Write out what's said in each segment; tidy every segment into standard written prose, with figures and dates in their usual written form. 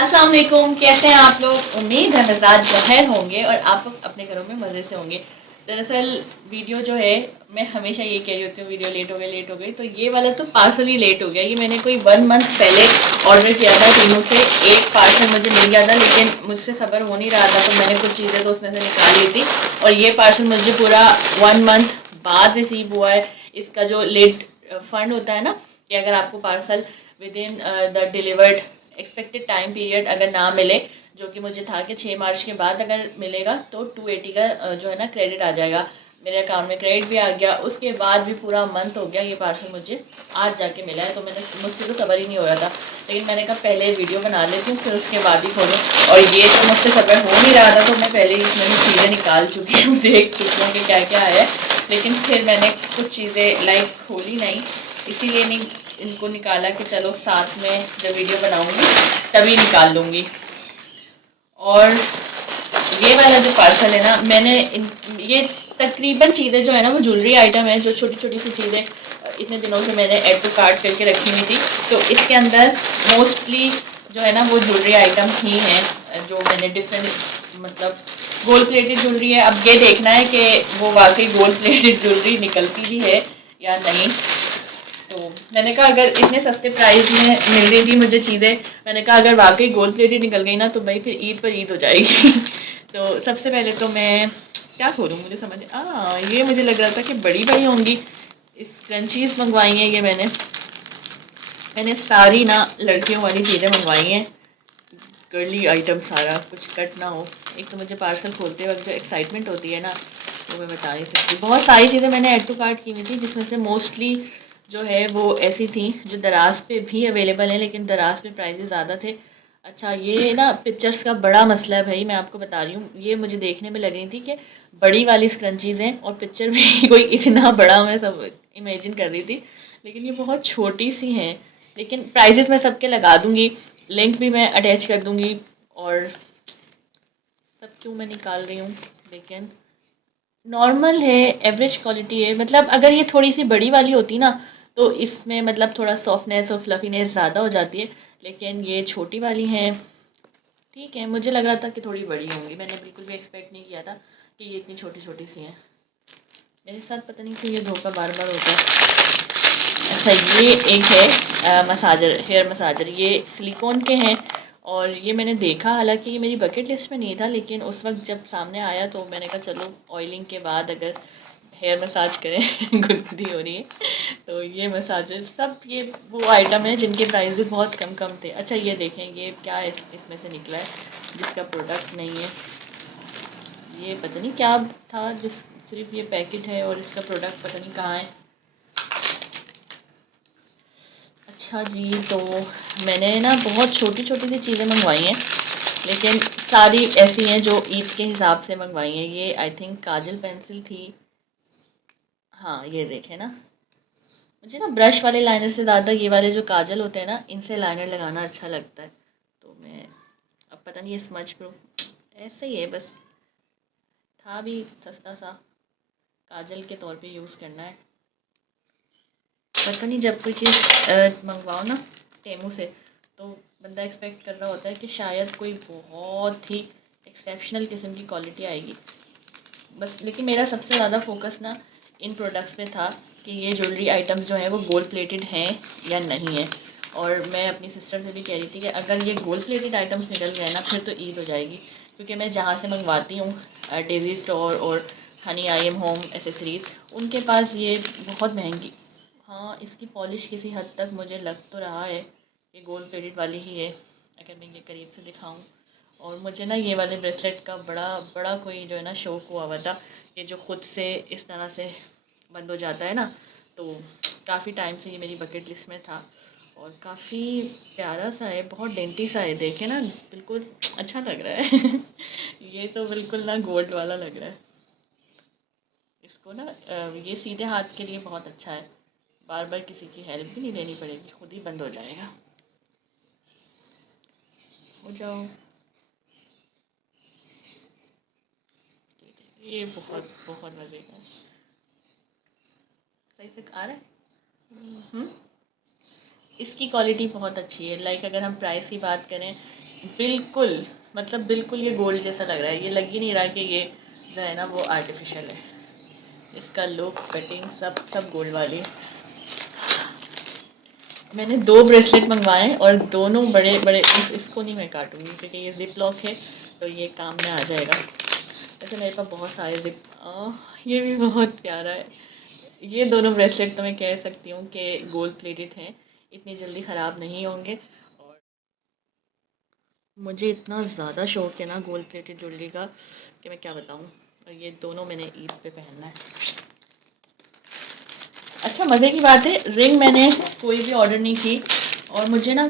अस्सलाम वालेकुम, कैसे हैं आप लोग? उम्मीद है मिजाज बखैर होंगे और आप लोग अपने घरों में मज़े से होंगे। दरअसल वीडियो जो है, मैं हमेशा ये कह रही होती हूँ वीडियो लेट हो गई, तो ये वाला तो पार्सल ही लेट हो गया। ये मैंने कोई 1 मंथ पहले ऑर्डर किया था टीनू से। एक पार्सल मुझे मिल गया था, लेकिन मुझसे सब्र हो नहीं रहा था, तो मैंने कुछ चीज़ें तो उसमें से निकाल ली थी। और ये पार्सल मुझे पूरा 1 मंथ बाद रिसीव हुआ है। इसका जो लेट फंड होता है ना, कि अगर आपको parcel with in the delivered expected time period अगर ना मिले, जो कि मुझे था कि 6 मार्च के बाद अगर मिलेगा तो 280 का जो है ना क्रेडिट आ जाएगा। मेरे अकाउंट में क्रेडिट भी आ गया। उसके बाद भी पूरा मंथ हो गया, ये पार्सल मुझे आज जाके मिला है। तो मुझसे तो सब्र ही नहीं हो रहा था, लेकिन मैंने कहा पहले वीडियो बना लेती हूँ, फिर उसके बाद ही खोलूँ। और ये तो मुझसे सब्र हो नहीं रहा था, तो मैं पहले ही इसमें भी चीज़ें निकाल चुकी हूँ, देख चुकी हूँ कि क्या क्या है। लेकिन फिर मैंने कुछ चीज़ें लाइक खोली नहीं, इसीलिए नहीं इनको निकाला कि चलो साथ में जब वीडियो बनाऊंगी तभी निकाल लूँगी। और ये वाला जो पार्सल है ना, ये तकरीबन चीज़ें जो है ना वो ज्वेलरी आइटम है, जो छोटी छोटी सी चीज़ें इतने दिनों से मैंने ऐड टू कार्ट करके रखी हुई थी। तो इसके अंदर मोस्टली जो है ना वो ज्वेलरी आइटम ही हैं, जो मैंने डिफरेंट मतलब गोल्ड प्लेटेड ज्वेलरी है। अब ये देखना है कि वो वाकई गोल्ड प्लेटेड ज्वेलरी निकलती भी है या नहीं। तो मैंने कहा अगर इतने सस्ते प्राइस में मिल रही थी मुझे चीज़ें, मैंने कहा अगर वाकई गोल्ड प्लेटेड निकल गई ना तो भाई फिर ईद पर ईद हो जाएगी। तो सबसे पहले तो मैं क्या खोलूँ, मुझे समझ ये मुझे लग रहा था कि बड़ी बड़ी होंगी। इस क्रंचीज़ मंगवाई हैं ये मैंने सारी ना लड़कियों वाली चीज़ें मंगवाई हैं। गर्ली आइटम सारा कुछ कट ना हो। एक तो मुझे पार्सल खोलते वक्त जो एक्साइटमेंट होती है ना, वो मैं बता नहीं सकती। बहुत सारी चीज़ें मैंने ऐड टू कार्ट की हुई थी, जिसमें से मोस्टली जो है वो ऐसी थी जो दराज पे भी अवेलेबल है, लेकिन दराज पे प्राइसेस ज़्यादा थे। अच्छा, ये ना पिक्चर्स का बड़ा मसला है भाई, मैं आपको बता रही हूँ। ये मुझे देखने में लग रही थी कि बड़ी वाली स्क्रंचीज़ हैं, और पिक्चर भी कोई इतना बड़ा मैं सब इमेजिन कर रही थी, लेकिन ये बहुत छोटी सी हैं। लेकिन प्राइजेस मैं सबके लगा दूंगी, लिंक भी मैं अटैच कर दूंगी। और सब क्यों मैं निकाल रही हूँ, लेकिन नॉर्मल है, एवरेज क्वालिटी है। मतलब अगर ये थोड़ी सी बड़ी वाली होती ना, तो इसमें मतलब थोड़ा सॉफ्टनेस और फ्लफीनेस ज़्यादा हो जाती है, लेकिन ये छोटी वाली हैं। ठीक है, मुझे लग रहा था कि थोड़ी बड़ी होंगी, मैंने बिल्कुल भी एक्सपेक्ट नहीं किया था कि ये इतनी छोटी छोटी सी हैं। मेरे साथ पता नहीं क्यों ये धोखा बार बार होता है। अच्छा, ये एक है मसाजर, हेयर मसाजर, ये सिलिकॉन के हैं। और ये मैंने देखा, हालांकि ये मेरी बकेट लिस्ट में नहीं था, लेकिन उस वक्त जब सामने आया तो मैंने कहा चलो ऑयलिंग के बाद अगर हेयर मसाज करें गुदगुदी हो रही है, तो ये मसाजर सब ये वो आइटम है जिनके प्राइस भी बहुत कम कम थे। अच्छा, ये देखें ये क्या इसमें से निकला है जिसका प्रोडक्ट नहीं है। ये पता नहीं क्या था, जिस सिर्फ ये पैकेट है और इसका प्रोडक्ट पता नहीं कहाँ है। अच्छा जी, तो मैंने ना बहुत छोटी छोटी सी चीज़ें मंगवाई हैं, लेकिन सारी ऐसी हैं जो ईद के हिसाब से मंगवाई हैं। ये आई थिंक काजल पेंसिल थी। हाँ, ये देखें ना, मुझे ना ब्रश वाले लाइनर से ज़्यादा ये वाले जो काजल होते हैं ना, इनसे लाइनर लगाना अच्छा लगता है। तो मैं अब पता नहीं ये स्मच प्रूफ ऐसे ही है बस, था भी सस्ता सा, काजल के तौर पे यूज़ करना है। पता नहीं जब कोई चीज़ मंगवाओ ना टेमू से, तो बंदा एक्सपेक्ट कर रहा होता है कि शायद कोई बहुत ही एक्सेप्शनल किस्म की क्वालिटी आएगी बस। लेकिन मेरा सबसे ज़्यादा फोकस ना इन प्रोडक्ट्स पे था कि ये ज्वेलरी आइटम्स जो हैं वो गोल्ड प्लेटेड हैं या नहीं है। और मैं अपनी सिस्टर से भी कह रही थी कि अगर ये गोल्ड प्लेटेड आइटम्स निकल गए ना, फिर तो ईद हो जाएगी। क्योंकि मैं जहाँ से मंगवाती हूँ, डेजी स्टोर और Honey I am home accessories, उनके पास ये बहुत महंगी। हाँ, इसकी पॉलिश किसी हद तक मुझे लग तो रहा है ये गोल्ड प्लेटेड वाली ही है, अगर मैं ये करीब से दिखाऊं। और मुझे ना ये वाले ब्रेसलेट का बड़ा बड़ा कोई जो है ना शौक हुआ था, ये जो खुद से इस तरह से बंद हो जाता है ना। तो काफ़ी टाइम से ये मेरी बकेट लिस्ट में था, और काफ़ी प्यारा सा है, बहुत डेंटी सा है, देखे ना बिल्कुल अच्छा लग रहा है। ये तो बिल्कुल ना गोल्ड वाला लग रहा है। इसको ना ये सीधे हाथ के लिए बहुत अच्छा है, बार बार किसी की हेल्प भी नहीं लेनी पड़ेगी, खुद ही बंद हो जाएगा। हो जाओ। ये बहुत बहुत मज़े का है। सही से आ रहा है। हम्म, इसकी क्वालिटी बहुत अच्छी है। लाइक अगर हम प्राइस की बात करें बिल्कुल, मतलब बिल्कुल ये गोल्ड जैसा लग रहा है, ये लग ही नहीं रहा कि ये जो है ना वो आर्टिफिशियल है। इसका लुक, कटिंग सब गोल्ड वाली है। मैंने 2 ब्रेसलेट मँगवाए हैं और दोनों बड़े-बड़े, इसको नहीं मैं काटूँगी क्योंकि ये ज़िप लॉक है, तो ये काम में आ जाएगा। वैसे मेरे पास बहुत सारे ये भी बहुत प्यारा है। ये दोनों ब्रेसलेट तो मैं कह सकती हूँ कि गोल्ड प्लेटेड हैं, इतनी जल्दी ख़राब नहीं होंगे। और मुझे इतना ज़्यादा शौक है ना गोल्ड प्लेटेड ज्वेलरी का कि मैं क्या बताऊँ। और ये दोनों मैंने ईद पे पहनना है। अच्छा, मज़े की बात है, रिंग मैंने कोई भी ऑर्डर नहीं की और मुझे ना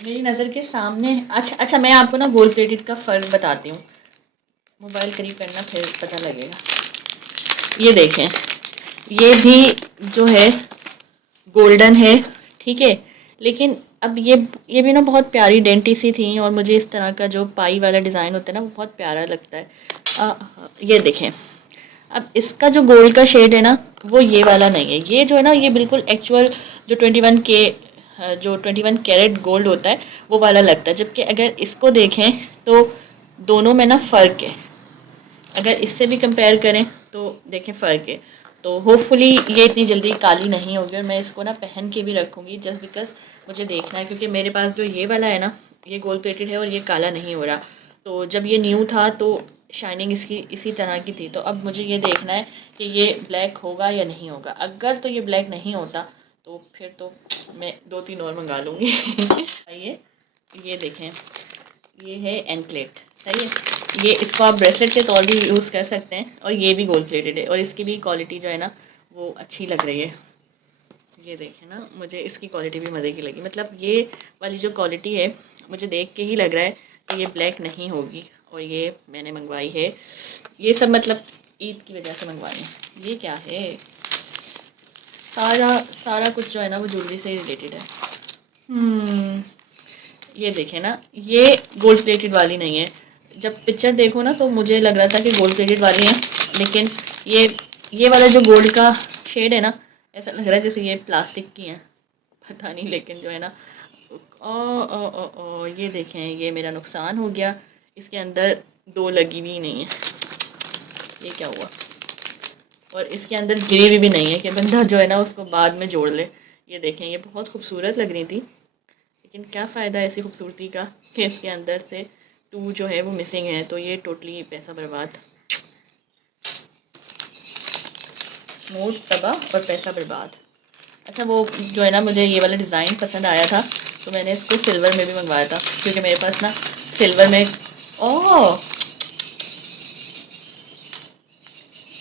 मेरी नज़र के सामने, अच्छा अच्छा, मैं आपको ना गोल्ड प्लेटेड का फ़र्क बताती हूँ। मोबाइल करीब करना फिर पता लगेगा। ये देखें, ये भी जो है गोल्डन है, ठीक है, लेकिन अब ये भी ना बहुत प्यारी डेंटी सी थी और मुझे इस तरह का जो पाई वाला डिज़ाइन होता है ना वो बहुत प्यारा लगता है। ये देखें, अब इसका जो गोल्ड का शेड है ना वो ये वाला नहीं है, ये जो है ना ये बिल्कुल एक्चुअल जो 21 के जो 21 कैरेट गोल्ड होता है वो वाला लगता है, जबकि अगर इसको देखें तो दोनों में ना फ़र्क है। अगर इससे भी कंपेयर करें तो देखें फ़र्क है। तो होपफुली ये इतनी जल्दी काली नहीं होगी और मैं इसको ना पहन के भी रखूँगी जस्ट बिकॉज़ मुझे देखना है, क्योंकि मेरे पास जो ये वाला है ना ये गोल्ड प्लेटेड है और ये काला नहीं हो रहा। तो जब ये न्यू था तो शाइनिंग इसकी इसी तरह की थी, तो अब मुझे ये देखना है कि ये ब्लैक होगा या नहीं होगा। अगर तो ये ब्लैक नहीं होता तो फिर तो मैं 2-3 और मँगा लूँगी। ये देखें, ये है एंकलेट, सही है। ये इसको आप ब्रेसलेट के तौर भी यूज़ कर सकते हैं और ये भी गोल्ड प्लेटेड है और इसकी भी क्वालिटी जो है ना वो अच्छी लग रही है। ये देखें ना, मुझे इसकी क्वालिटी भी मज़े की लगी, मतलब ये वाली जो क्वालिटी है मुझे देख के ही लग रहा है कि ये ब्लैक नहीं होगी। और ये मैंने मंगवाई है, ये सब मतलब ईद की वजह से मंगवाए हैं। ये क्या है, सारा सारा कुछ जो है ना वो ज्वेलरी से ही रिलेटेड है। हम्म ये देखें ना, ये गोल्ड प्लेटेड वाली नहीं है। जब पिक्चर देखो ना तो मुझे लग रहा था कि गोल्ड प्लेटेड वाली है, लेकिन ये ये वाला जो गोल्ड का शेड है ना ऐसा लग रहा है जैसे ये प्लास्टिक की है, पता नहीं, लेकिन जो है ना ये देखें, ये मेरा नुकसान हो गया। इसके अंदर 2 लगी हुई नहीं है, ये क्या हुआ। और इसके अंदर गिरी हुई भी नहीं है कि बंदा जो है ना उसको बाद में जोड़ ले। ये देखें, ये बहुत खूबसूरत लग रही थी, लेकिन क्या फ़ायदा ऐसी खूबसूरती का कि इसके अंदर से 2 जो है वो मिसिंग है, तो ये टोटली पैसा बर्बाद, मूड तबाह और पैसा बर्बाद। अच्छा, वो जो है ना मुझे ये वाला डिज़ाइन पसंद आया था तो मैंने इसको सिल्वर में भी मंगवाया था, क्योंकि मेरे पास ना सिल्वर में, ओह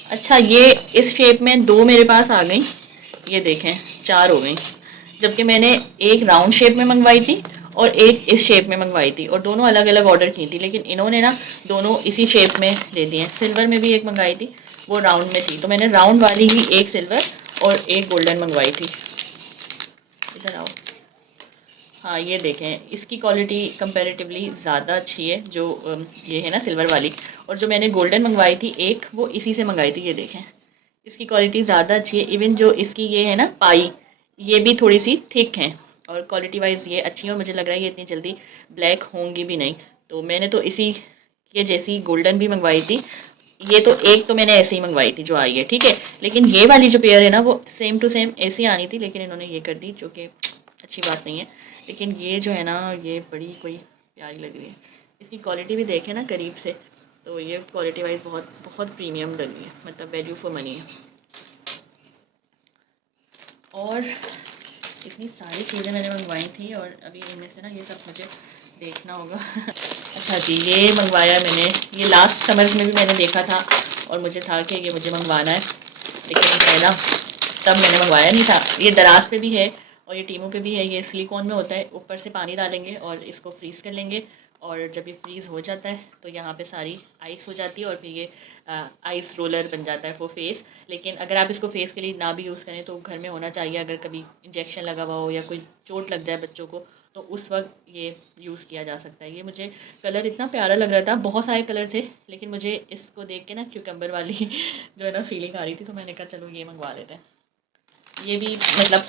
अच्छा, ये इस शेप में 2 मेरे पास आ गई, ये देखें 4 हो गई, जबकि मैंने एक राउंड शेप में मंगवाई थी और एक इस शेप में मंगवाई थी और दोनों अलग अलग ऑर्डर की थी, लेकिन इन्होंने ना दोनों इसी शेप में दे दिए हैं। सिल्वर में भी एक मंगाई थी, वो राउंड में थी, तो मैंने राउंड वाली ही एक सिल्वर और एक गोल्डन मंगवाई थी। इधर आओ, हाँ ये देखें, इसकी क्वालिटी कंपैरेटिवली ज़्यादा अच्छी है जो ये है ना सिल्वर वाली, और जो मैंने गोल्डन मंगवाई थी एक, वो इसी से मंगाई थी। ये देखें, इसकी क्वालिटी ज़्यादा अच्छी है, इवन जो इसकी ये है ना पाई, ये भी थोड़ी सी थिक है और क्वालिटी वाइज ये अच्छी है और मुझे लग रहा है ये इतनी जल्दी ब्लैक होंगी भी नहीं। तो मैंने तो इसी के जैसी गोल्डन भी मंगवाई थी, ये तो एक तो मैंने ऐसे ही मंगवाई थी जो आई है, ठीक है, लेकिन ये वाली जो पेयर है ना वो सेम टू सेम ऐसी आनी थी, लेकिन इन्होंने ये कर दी जो कि अच्छी बात नहीं है। लेकिन ये जो है ना ये बड़ी कोई प्यारी लग रही है, इसकी क्वालिटी भी देखें ना करीब से, तो ये क्वालिटी वाइज बहुत बहुत प्रीमियम लग रही है, मतलब वैल्यू फॉर मनी है। और इतनी सारी चीज़ें मैंने मंगवाई थी और अभी इनमें से ना ये सब मुझे देखना होगा। अच्छा जी, ये मंगवाया मैंने, ये लास्ट समर में भी मैंने देखा था और मुझे था कि ये मुझे मंगवाना है, लेकिन है ना तब मैंने मंगवाया नहीं था। ये दराज पे भी है और ये टीमों पे भी है, ये सिलिकॉन में होता है, ऊपर से पानी डालेंगे और इसको फ्रीज़ कर लेंगे और जब ये फ्रीज़ हो जाता है तो यहाँ पे सारी आइस हो जाती है और फिर ये आइस रोलर बन जाता है वो फेस। लेकिन अगर आप इसको फेस के लिए ना भी यूज़ करें तो घर में होना चाहिए, अगर कभी इंजेक्शन लगा हुआ हो या कोई चोट लग जाए बच्चों को तो उस वक्त ये यूज़ किया जा सकता है। ये मुझे कलर इतना प्यारा लग रहा था, बहुत सारे कलर थे, लेकिन मुझे इसको देख के ना क्यूकम्बर वाली जो है ना फीलिंग आ रही थी, तो मैंने कहा चलो ये मंगवा लेते हैं। ये भी मतलब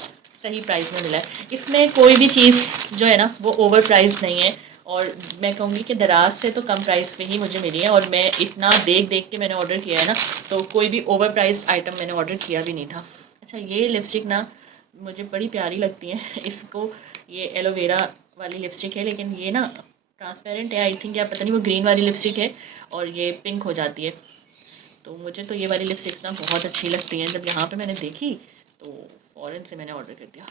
सही प्राइस में मिला है, इसमें कोई भी चीज़ जो है ना वो ओवर प्राइस नहीं है और मैं कहूँगी कि दराज से तो कम प्राइस पे ही मुझे मिली है, और मैं इतना देख देख के मैंने ऑर्डर किया है ना, तो कोई भी ओवर प्राइस आइटम मैंने ऑर्डर किया भी नहीं था। अच्छा, ये लिपस्टिक ना मुझे बड़ी प्यारी लगती है इसको, ये एलोवेरा वाली लिपस्टिक है, लेकिन ये ना ट्रांसपेरेंट है आई थिंक, या पता नहीं वो ग्रीन वाली लिपस्टिक है और ये पिंक हो जाती है। तो मुझे तो ये वाली लिपस्टिक ना बहुत अच्छी लगती हैं। जब यहाँ पे मैंने देखी तो फ़ौरन से मैंने ऑर्डर कर दिया।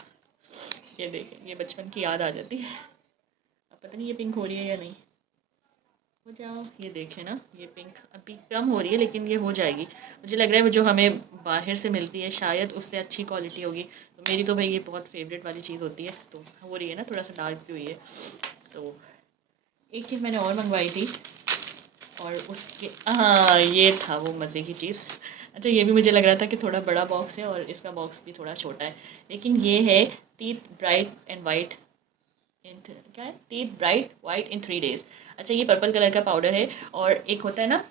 ये देखें, ये बचपन की याद आ जाती है। अब पता नहीं ये पिंक हो रही है या नहीं। हो जाओ, ये देखें ना, ये पिंक अभी कम हो रही है लेकिन ये हो जाएगी। मुझे लग रहा है वो जो हमें बाहर से मिलती है शायद उससे अच्छी क्वालिटी होगी। तो मेरी तो भाई ये बहुत फेवरेट वाली चीज़ होती है, तो हो रही है ना, थोड़ा सा डार्क भी हुई है। तो एक चीज़ मैंने और मंगवाई थी, और उसके हाँ, ये था वो मज़े की चीज़। अच्छा, ये भी मुझे लग रहा था कि थोड़ा बड़ा बॉक्स है और इसका बॉक्स भी थोड़ा छोटा है, लेकिन ये है teeth bright and white in क्या है, teeth bright white in 3 days। अच्छा, ये पर्पल कलर का पाउडर है, और एक होता है ना,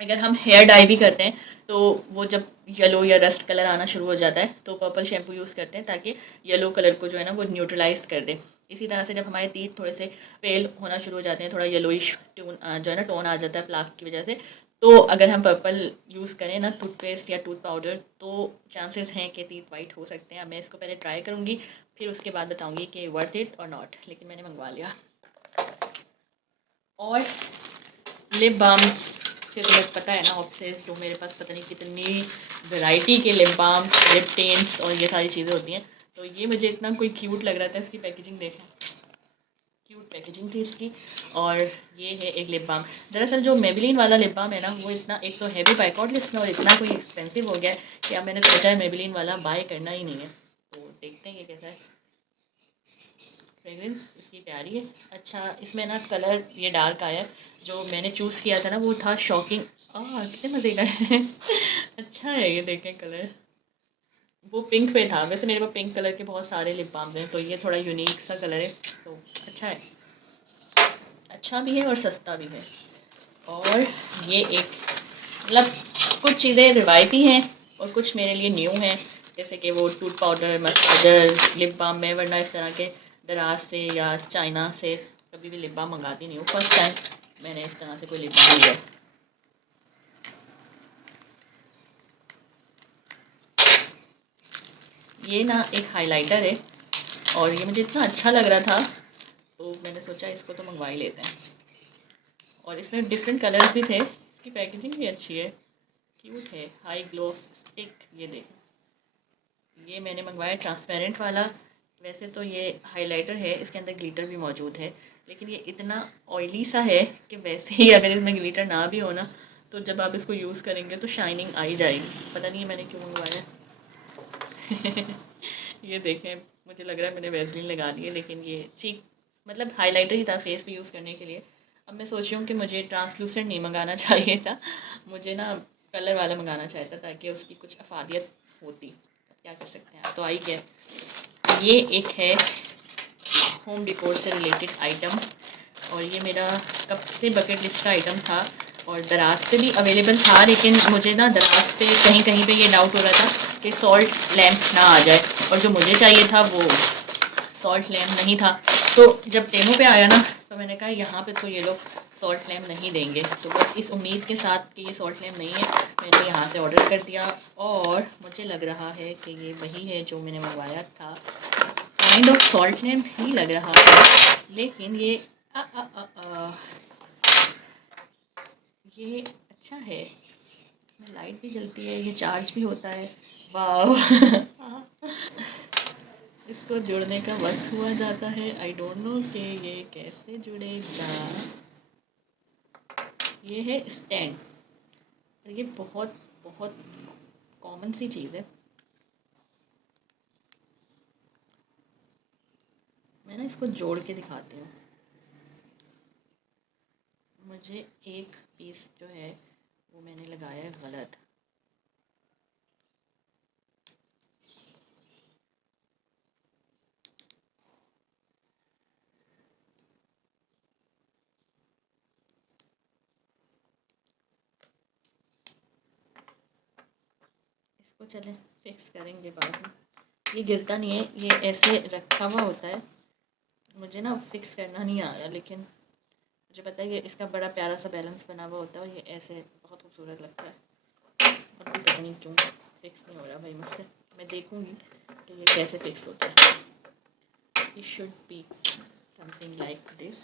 अगर हम हेयर डाई भी करते हैं तो वो जब येलो या रस्ट कलर आना शुरू हो जाता है तो पर्पल शैम्पू यूज़ करते हैं ताकि येलो कलर को जो है ना वो न्यूट्रलाइज कर दे। इसी तरह से जब हमारे टीथ थोड़े से पेल होना शुरू हो जाते हैं, थोड़ा येलोइश टोन जो है ना, टोन आ जाता है प्लाक की वजह से, तो अगर हम पर्पल यूज़ करें ना, टूथपेस्ट या टूथ पाउडर, तो चांसेस हैं कि टीथ वाइट हो सकते हैं। अब मैं इसको पहले ट्राई करूँगी, फिर उसके बाद बताऊँगी कि वर्थ इट और नॉट, लेकिन मैंने मंगवा लिया। और लिप बाम से तुम्हें पता है ना, ऑब्सेस्ड हूँ। मेरे पास पता नहीं कितनी वैरायटी के लिप बाम, लिप टिंट्स और ये सारी चीज़ें होती हैं। तो ये मुझे इतना कोई क्यूट लग रहा था, इसकी पैकेजिंग देखें, क्यूट पैकेजिंग थी इसकी। और ये है एक लिप बाम। दरअसल जो मेबेलिन वाला लिप बाम है ना, वो इतना एक तो हैवी बाइकआउट लिस्ट में और इतना कोई एक्सपेंसिव हो गया है कि अब मैंने सोचा है मेबेलिन वाला बाय करना ही नहीं है। तो देखते हैं ये कैसा है। फ्रेगरेंस इसकी प्यारी है। अच्छा, इसमें ना कलर ये डार्क आया है, जो मैंने चूज़ किया था ना वो था शॉकिंग। कितने मज़े का है अच्छा है, ये देखें कलर, वो पिंक पे था। वैसे मेरे पास पिंक कलर के बहुत सारे लिप बाम हैं, तो ये थोड़ा यूनिक सा कलर है, तो अच्छा है। अच्छा भी है और सस्ता भी है। और ये एक मतलब कुछ चीज़ें रिवायती हैं और कुछ मेरे लिए न्यू हैं, जैसे कि वो tooth powder, massager, lip balm. मैं वरना इस तरह के दराज से या चाइना से कभी भी लिप बाम मंगाती नहीं हूँ। फर्स्ट टाइम मैंने इस तरह से कोई लिप बाम लिया। ये ना एक हाइलाइटर है, और ये मुझे इतना अच्छा लग रहा था तो मैंने सोचा इसको तो मंगवा ही लेते हैं। और इसमें डिफरेंट कलर्स भी थे, इसकी पैकेजिंग भी अच्छी है, क्यूट है। हाई ग्लो स्टिक, ये देखें, ये मैंने मंगवाया ट्रांसपेरेंट वाला। वैसे तो ये हाइलाइटर है, इसके अंदर ग्लिटर भी मौजूद है, लेकिन ये इतना ऑयली सा है कि वैसे ही अगर इसमें ग्लिटर ना भी हो ना, तो जब आप इसको यूज़ करेंगे तो शाइनिंग आ ही जाएगी। पता नहीं है मैंने क्यों मंगवाया ये देखें, मुझे लग रहा है मैंने वैसलीन लगा दी है, लेकिन ये चीक मतलब हाइलाइटर ही था फेस पे यूज़ करने के लिए। अब मैं सोच रही हूँ कि मुझे ट्रांसलूसेंट नहीं मंगाना चाहिए था, मुझे ना कलर वाला मंगाना चाहिए था ताकि उसकी कुछ अफादियत होती। अब क्या कर सकते हैं, अब तो आई गया। ये एक है होम डेकोर से रिलेटेड आइटम, और ये मेरा कब से बकेट लिस्ट का आइटम था, और दराज पे भी अवेलेबल था, लेकिन मुझे ना दराज पे कहीं कहीं पे ये डाउट हो रहा था कि सॉल्ट लैम्प ना आ जाए, और जो मुझे चाहिए था वो सॉल्ट लैम्प नहीं था। तो जब टेमो पे आया ना, तो मैंने कहा यहाँ पे तो ये लोग सॉल्ट लैम्प नहीं देंगे, तो बस इस उम्मीद के साथ कि ये सॉल्ट लैम्प नहीं है, मैंने यहाँ से ऑर्डर कर दिया। और मुझे लग रहा है कि ये वही है जो मैंने मंगवाया था, काइंड ऑफ सॉल्ट लैम्प ही लग रहा है, लेकिन ये ये अच्छा है, इसमें लाइट भी जलती है, ये चार्ज भी होता है। वाह इसको जुड़ने का वक्त हुआ जाता है, आई डोंट नो कि ये कैसे जुड़ेगा। ये है स्टैंड, और ये बहुत बहुत कॉमन सी चीज़ है। मैं ना इसको जोड़ के दिखाती हूँ। मुझे एक पीस जो है वो मैंने लगाया है गलत। इसको चले फिक्स करेंगे बाद में। ये गिरता नहीं है, ये ऐसे रखा हुआ होता है, मुझे ना फिक्स करना नहीं आ रहा, लेकिन मुझे पता है कि इसका बड़ा प्यारा सा बैलेंस बना हुआ होता है और ये ऐसे बहुत खूबसूरत लगता है। और भी पता नहीं क्यों फिक्स नहीं हो रहा भाई मुझसे। मैं देखूँगी कि ये कैसे फिक्स होता है। It should be something like this.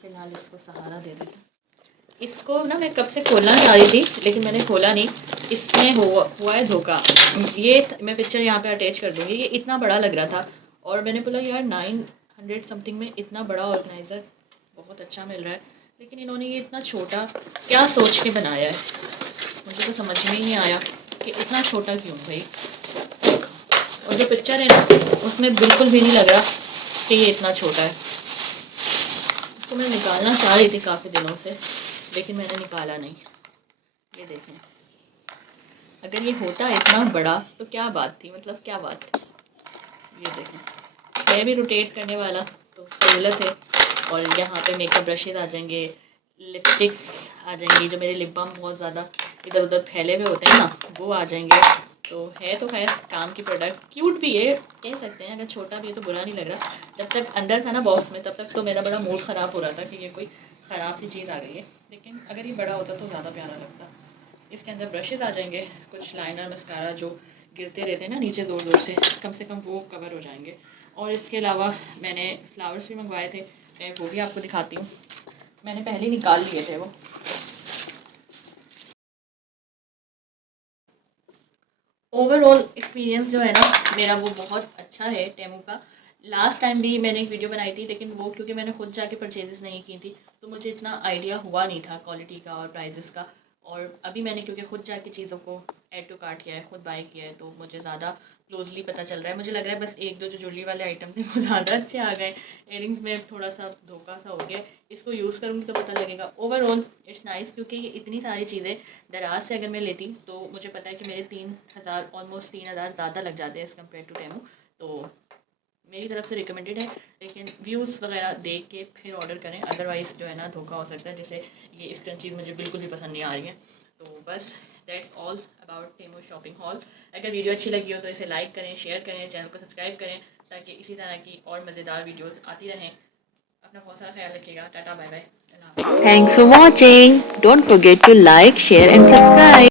फिलहाल इसको सहारा दे देते हैं। इसको ना मैं कब से खोलना चाह रही थी, लेकिन मैंने खोला नहीं। इसमें हुआ है धोखा। ये मैं पिक्चर यहाँ पे अटैच कर दूँगी। ये इतना बड़ा लग रहा था और मैंने बोला यार 900 समथिंग में इतना बड़ा ऑर्गेनाइज़र बहुत अच्छा मिल रहा है, लेकिन इन्होंने ये इतना छोटा क्या सोच के बनाया है। मुझे तो समझ में ही नहीं आया कि इतना छोटा क्यों भाई। और जो पिक्चर है ना उसमें बिल्कुल भी नहीं लग रहा कि ये इतना छोटा है। इसको मैं निकालना चाह रही थी काफ़ी दिनों से, लेकिन मैंने निकाला नहीं। ये देखें, अगर ये होता इतना बड़ा तो क्या बात थी, मतलब क्या बात थी। ये देखें, है भी रोटेट करने वाला तो सहूलत है। और यहाँ पे मेकअप ब्रशेज आ जाएंगे, लिपस्टिक्स आ जाएंगी। जो मेरे लिप बाम बहुत ज़्यादा इधर उधर फैले हुए होते हैं ना, वो आ जाएंगे। तो है तो खैर काम की प्रोडक्ट, क्यूट भी है कह सकते हैं। अगर छोटा भी है तो बुरा नहीं लग रहा। जब तक अंदर था ना बॉक्स में, तब तक तो मेरा बड़ा मूड ख़राब हो रहा था कि ये कोई ख़राब सी चीज़ आ गई है। लेकिन अगर ये बड़ा होता तो ज़्यादा प्यारा लगता। इसके अंदर ब्रशेज़ आ जाएंगे, कुछ लाइनर मस्कारा जो गिरते रहते हैं ना नीचे ज़ोर ज़ोर से कम वो कवर हो जाएंगे। और इसके अलावा मैंने फ्लावर्स भी मंगवाए थे, मैं वो भी आपको दिखाती हूँ। मैंने पहले ही निकाल लिए थे वो। ओवरऑल एक्सपीरियंस जो है ना मेरा वो बहुत अच्छा है टेमू का। लास्ट टाइम भी मैंने एक वीडियो बनाई थी, लेकिन वो क्योंकि मैंने खुद जाके परचेजेस नहीं की थी तो मुझे इतना आइडिया हुआ नहीं था क्वालिटी का और प्राइजेस का। और अभी मैंने क्योंकि खुद जाके चीज़ों को ऐड टू कार्ट किया है, खुद बाय किया है, तो मुझे ज़्यादा क्लोजली पता चल रहा है। मुझे लग रहा है बस एक दो जो ज्वेलरी वाले आइटम्स हैं वो ज़्यादा अच्छे आ गए। इयरिंग्स में थोड़ा सा धोखा सा हो गया। इसको यूज़ करूँगी तो पता लगेगा। ओवरऑल इट्स नाइस, क्योंकि ये इतनी सारी चीज़ें दराज से अगर मैं लेती तो मुझे पता है कि मेरे 3000 ऑलमोस्ट 3000 ज़्यादा लग जाते हैं एज़ कम्पेयर टू टेमू। तो मेरी तरफ से रिकमेंडेड है, लेकिन व्यूज़ वगैरह देख के फिर ऑर्डर करें, अदरवाइज़ जो है ना धोखा हो सकता है। जैसे ये स्क्रंची मुझे बिल्कुल भी पसंद नहीं आ रही है। तो बस that's all about Temu shopping hall. अगर वीडियो अच्छी लगी हो तो इसे लाइक करें, शेयर करें, चैनल को सब्सक्राइब करें, ताकि इसी तरह की और मज़ेदार वीडियोज़ आती रहें। अपना बहुत सारा ख्याल रखिएगा। Tata bye bye. Thanks for watching. Don't forget to like, share and subscribe.